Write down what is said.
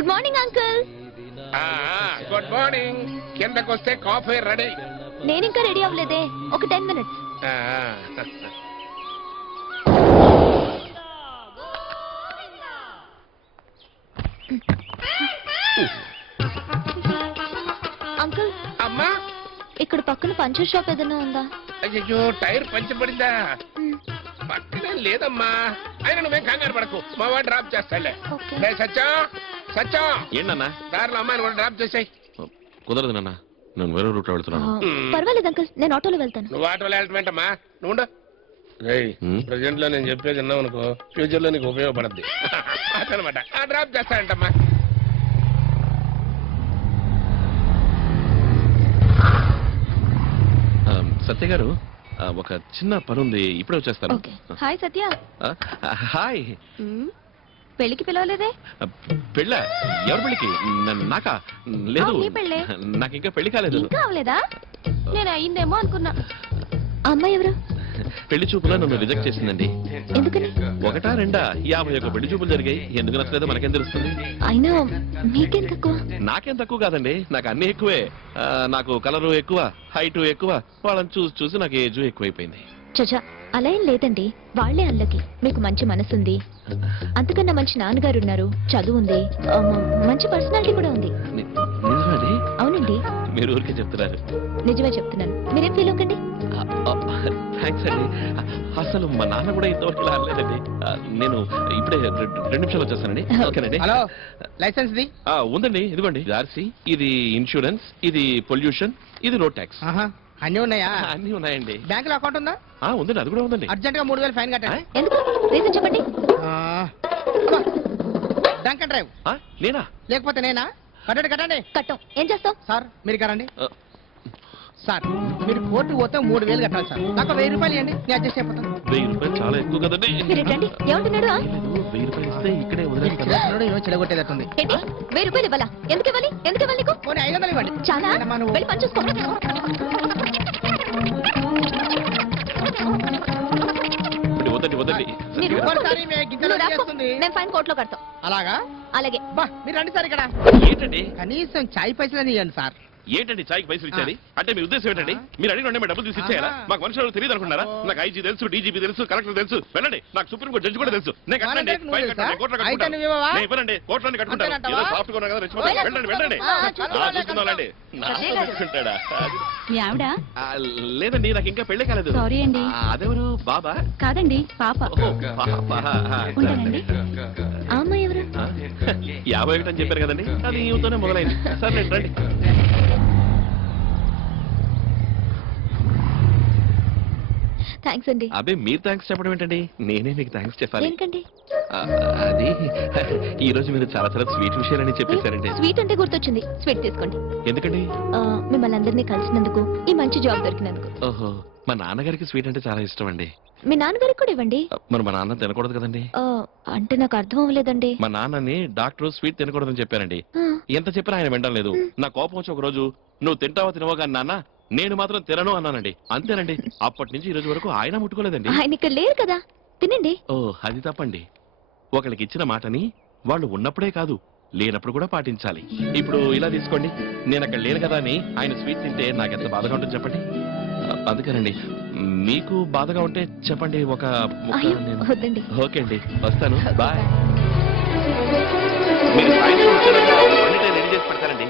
Good morning uncle. Good morning. కిందకొస్తే coffee ready. నేను ఇంకా రెడీ అవ్వలేదే, ఒక 10 minutes. అంకుల్, అమ్మా, ఇక్కడ పక్కన పంచర్ షాప్ ఏదైనా ఉందా? అయ్యో టైర్ పంచబడిందా? పక్కనే లేదమ్మా. అయినా నువ్వేం కంగారు పడకు, మా వాడు డ్రాప్ చేస్తాలే. సత్యం, సత్యం ఏంటన్నా దారిలో అమ్మాయిని కూడా డ్రాప్ చేసాయి. కుదరదు నాన్న, నేను వేరే రూట్లో వెళ్తున్నాను. పర్వాలేదు అంకుల్, నేను ఆటోలో వెళ్తాను. నువ్వు ఆటోలో వెళ్ళటమేంటమ్మా? నువ్వు ప్రెసెంట్ లో నేను చెప్పేది విన్నావు అనుకో, ఫ్యూచర్ లో నీకు ఉపయోగపడద్ది అనమాట. డ్రాప్ చేస్తానంటమ్మా. సత్య గారు, ఒక చిన్న పని ఉంది, ఇప్పుడే వచ్చేస్తాను. హాయ్ సత్య. హాయ్. పెళ్లికి పిలవలేదే? పెళ్ళ? ఎవరి పెళ్లికి? నాకా? లేదు, నాకు ఇంకా పెళ్లి కాలేదు. ఇంకా అవలేదా? నేను అయిందేమో అనుకున్నా. అమ్మాయి ఎవరు? పెళ్లి చూపులో నన్ను రిజెక్ట్ చేసిందండి. ఎందుకని? ఒకటా రెండా 51 పెళ్లి చూపులు జరిగాయి. ఎందుకు నచ్చలేదో మనకేం తెలుస్తుంది? అయినా మీకేం తక్కువ? నాకేం తక్కువ కాదండి, నాకు అన్ని ఎక్కువే. నాకు కలరు ఎక్కువ, హైట్ ఎక్కువ. వాళ్ళని చూసి చూసి నాకు ఏజ్ ఎక్కువైపోయింది. చచా, అలా ఏం లేదండి, వాళ్లే అల్లకి. మీకు మంచి మనసుంది, అంతకన్నా మంచి నాన్నగారు ఉన్నారు, చదువు ఉంది, మంచి పర్సనాలిటీ కూడా ఉంది. నిజమండి? అవునండి. మీరు ఊరికే చెప్తున్నారు. నిజమే చెప్తున్నాను, మీరేం ఫీల్ అవ్వకండి. థ్యాంక్స్ అండి. అసలు మా నాన్న కూడా ఇంతవరకు ఇలా అనలేదండి. నేను ఇప్పుడే 2 నిమిషాలు వచ్చేస్తానండి. ఓకేనండి. హలో, లైసెన్స్ ది? ఉందండి, ఇదిగోండి. ఆర్సీ, ఇది ఇన్సూరెన్స్, ఇది పొల్యూషన్, ఇది రోడ్ ట్యాక్స్. అన్ని ఉన్నాయా? అన్ని ఉన్నాయండి. బ్యాంకులో అకౌంట్ ఉందా? ఉందండి, అది కూడా ఉందండి. అర్జెంట్ గా 3000 ఫైన్ కట్టండి. ఎందుకు? రీజన్ చెప్పండి. Drunk and drive. నేనా? లేకపోతే నేనా? కట్టండి కట్టండి. కట్టం. ఏం చేస్తావు? సార్ మీరు కరండి. సార్ మీరు కోర్టు పోతే 3000 కట్టాలి సార్. నాకు 1000 రూపాయలు ఇవ్వండి, నేను అడ్జస్ట్ అయిపోతాను. 1000 రూపాయలు చాలా ఎక్కువ కదండి. మీరు రండి. ఏమంటున్నాడు? 1000 రూపాయలు ఇస్తే ఇక్కడే వదిలేస్తాను. చెడగొట్టేదట్టుంది. 1000 రూపాయలు ఇవ్వాలా? ఎందుకు ఇవ్వాలి? ఎందుకు ఇవ్వాలి నీకు? 500 ఇవ్వండి. చాలా వెళ్ళి పని చూసుకో. వద్దండి వద్దండి. మేము ఫైన్ కోర్టులో కడతాం. అలాగా? అలాగే. మీరు రండి సార్ ఇక్కడ. ఏంటండి? కనీసం చాయ్ పైసలు ఇవ్వండి సార్. ఏంటండి చాయ్కి పైసలు ఇచ్చేది? అంటే మీ ఉద్దేశం ఏంటండి? మీరు అడిగిన మేము డబ్బులు తీసి ఇచ్చేయాలా? మాకు మనుషులు తెలియదు అనుకున్నారా? నాకు ఐజీ తెలుసు, డీజీపీ తెలుసు, కలెక్టర్ తెలుసు. వెళ్ళండి, నాకు సుప్రీం కోర్టు జడ్జి కూడా తెలుసు. నేను కట్టండి, కోర్టులో కట్టుకుంటాను. ఏదో సాఫ్ట్ గా కదా రెచ్చిపోతాను. వెళ్ళండి వెళ్ళండి. చూసుకుందాండి. చూసుకుంటాడా? లేదండి, నాకు ఇంకా పెళ్లి కాలేదు. సారీ అండి. అదెవరు? బాబా? కాదండి, పాప. అమ్మాయి ఎవరు? 51 అని చెప్పారు కదండి, అది ఈతోనే మొదలైంది. సరే రండి. థ్యాంక్స్ అండి. అబ్బే, మీరు థ్యాంక్స్ చెప్పడం ఏంటండి? నేనే మీకు థ్యాంక్స్ చెప్పాలి. ఏంటండి? అది ఈ రోజు మీరు చాలా చాలా స్వీట్ విషయాలని చెప్పేశారండి. స్వీట్ అంటే గుర్తొచ్చింది, స్వీట్ తీసుకోండి. ఎందుకండి? మిమ్మల్ని అందరినీ కలిసినందుకు, ఈ మంచి జాబ్ దొరికినందుకు. ఓహో, మా నాన్నగారికి స్వీట్ అంటే చాలా ఇష్టం అండి. మీ నాన్నగారికి కూడా ఇవ్వండి. మరి మా నాన్న తినకూడదు కదండి? అంటే నాకు అర్థం అవ్వలేదండి. మా నాన్నని డాక్టర్ స్వీట్ తినకూడదని చెప్పారండి. ఎంత చెప్పినా ఆయన వినడం లేదు. నా కోపం వచ్చి ఒక రోజు, నువ్వు తింటావా తినవో కానీ నాన్న, నేను మాత్రం తినను అన్నానండి. అంతేనండి, అప్పటి నుంచి ఈ రోజు వరకు ఆయన ముట్టుకోలేదండి. ఆయన ఇక్కడ లేరు కదా, తినండి. ఓ, అది తప్పండి. ఒకరికి ఇచ్చిన మాటని వాళ్ళు ఉన్నప్పుడే కాదు, లేనప్పుడు కూడా పాటించాలి. ఇప్పుడు ఇలా తీసుకోండి, నేను అక్కడ లేను కదా అని ఆయన స్వీట్ తింటే నాకెంత బాధగా ఉంటుంది చెప్పండి. అందుకేనండి, మీకు బాధగా ఉంటే చెప్పండి, ఒక వద్దండి. ఓకే అండి, వస్తాను. బాయ్. మీరు సాయంత్రం రెడీ చేసి పెడతారండి.